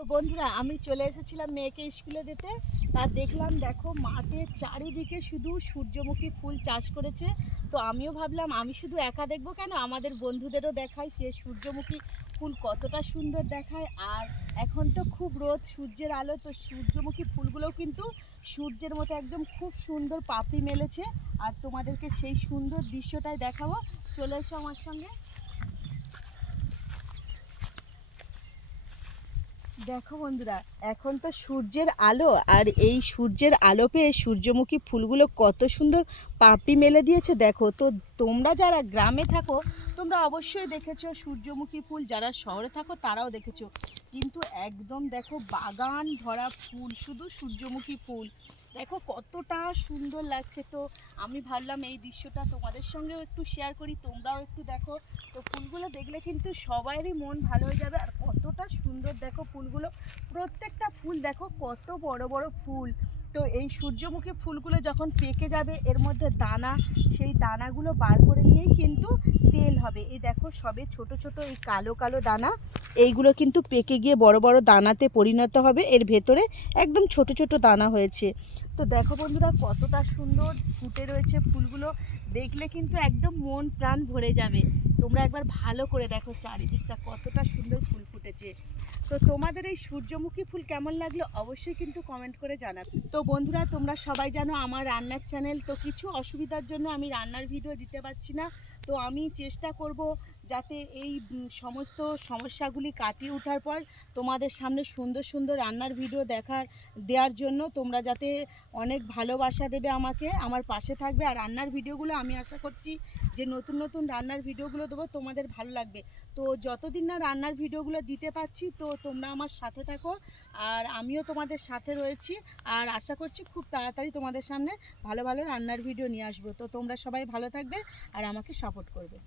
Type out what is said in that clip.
তো বন্ধুরা আমি চলে এসেছিলাম মেয়েকে স্কুলে দিতে। তা দেখলাম দেখো মাঠের চারিদিকে শুধু সূর্যমুখী ফুল চাষ করেছে। তো আমিও ভাবলাম আমি শুধু একা দেখবো কেন, আমাদের বন্ধুদেরও দেখাই সে সূর্যমুখী ফুল কতটা সুন্দর দেখায়। আর এখন তো খুব রোদ, সূর্যের আলো, তো সূর্যমুখী ফুলগুলোও কিন্তু সূর্যের মতো একদম খুব সুন্দর পাপড়ি মেলেছে। আর তোমাদেরকে সেই সুন্দর দৃশ্যটাই দেখাবো, চলে এসো আমার সঙ্গে। দেখো বন্ধুরা, এখন তো সূর্যের আলো, আর এই সূর্যের আলো পেয়ে সূর্যমুখী ফুলগুলো কত সুন্দর পাপড়ি মেলে দিয়েছে দেখো। তো তোমরা যারা গ্রামে থাকো তোমরা অবশ্যই দেখেছো সূর্যমুখী ফুল, যারা শহরে থাকো তারাও দেখেছো। কিন্তু একদম দেখো বাগান ভরা ফুল, শুধু সূর্যমুখী ফুল। দেখো কতটা সুন্দর লাগছে। তো আমি ভাবলাম এই দৃশ্যটা তোমাদের সঙ্গেও একটু শেয়ার করি, তোমরাও একটু দেখো। তো ফুলগুলো দেখলে কিন্তু সবারই মন ভালো হয়ে যাবে। আর কতটা সুন্দর দেখো ফুলগুলো, প্রত্যেকটা ফুল দেখো কত বড় বড় ফুল। তো এই সূর্যমুখী ফুলগুলো যখন পেকে যাবে এর মধ্যে দানা, সেই দানাগুলো বার করে নিয়েই কিন্তু তেল হবে। এই দেখো সবে ছোট ছোট এই কালো কালো দানা, এইগুলো কিন্তু পেকে গিয়ে বড় বড় দানাতে পরিণত হবে। এর ভেতরে একদম ছোট ছোট দানা হয়েছে। তো দেখো বন্ধুরা কতটা সুন্দর ফুটে রয়েছে ফুলগুলো, দেখলে কিন্তু একদম মন প্রাণ ভরে যাবে। তোমরা একবার ভালো করে দেখো চারিদিকটা কতটা সুন্দর ফুল ফুটেছে। তো তোমাদের এই সূর্যমুখী ফুল কেমন লাগলো অবশ্যই কিন্তু কমেন্ট করে জানাবে। তো বন্ধুরা তোমরা সবাই জানো আমার রান্নার চ্যানেল, তো কিছু অসুবিধার জন্য আমি রান্নার ভিডিও দিতে পারছি না। তো আমি চেষ্টা করব যাতে এই সমস্ত সমস্যাগুলি কাটিয়ে ওঠার পর তোমাদের সামনে সুন্দর সুন্দর রান্নার ভিডিও দেওয়ার জন্য। তোমরা যাতে অনেক ভালোবাসা দেবে আমাকে, আমার পাশে থাকবে। আর রান্নার ভিডিওগুলো আমি আশা করছি যে নতুন নতুন রান্নার ভিডিওগুলো দেবো, তোমাদের ভালো লাগবে। তো যতদিন না রান্নার ভিডিওগুলো দিতে পারছি তো তোমরা আমার সাথে থাকো, আর আমিও তোমাদের সাথে রয়েছি। আর আশা করছি খুব তাড়াতাড়ি তোমাদের সামনে ভালো ভালো রান্নার ভিডিও নিয়ে আসবো। তো তোমরা সবাই ভালো থাকবে আর আমাকে সাপোর্ট করবে।